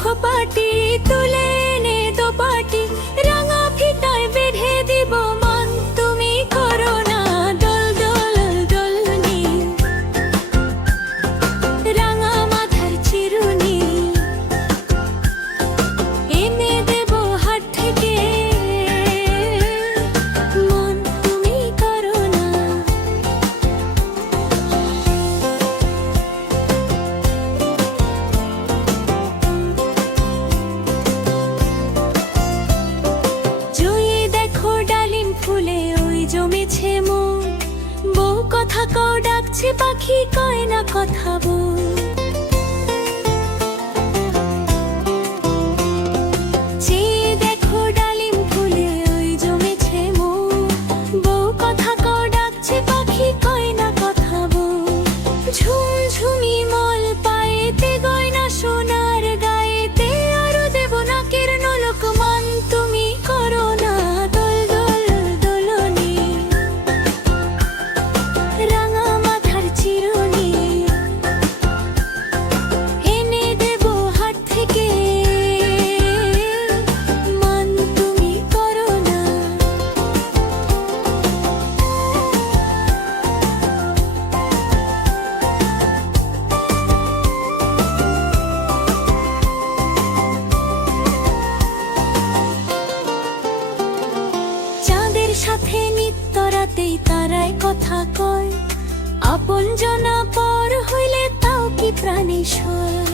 খোপাটি তুলে এনে দোপাটি রাঙা ফিতায় বেঁধে দিব মন তুমি করো না দোল দোল দোলনি রাঙা মাথার চিরুনি এনে দেব হাত থেকে মন তুমি করো না। জুঁয়ে দেখো ডালিম ফুলে ওই জমেছে মন বউ কথা কও ডাকছে পাখি কয় না কথা বউ চেয়ে দেখো ডালিম ফুলে ওই জমেছে মন বউ কথা কও ডাকছে পাখি কয় না কথা বউ ঝুমঝুমি মল পায়েতে গয়না সোনার গায়েতে আরো দেব নাকের নলক মান তুমি করো না দোল দোল দোলনি রাঙা মাথার চিরুনি এনে দেব হাত থেকে মান তুমি করো না। চাঁদের সাথে নিত্য রাতেই তারাই কথা কয় আপন জনা পর হইলে তাও কি প্রাণী সয়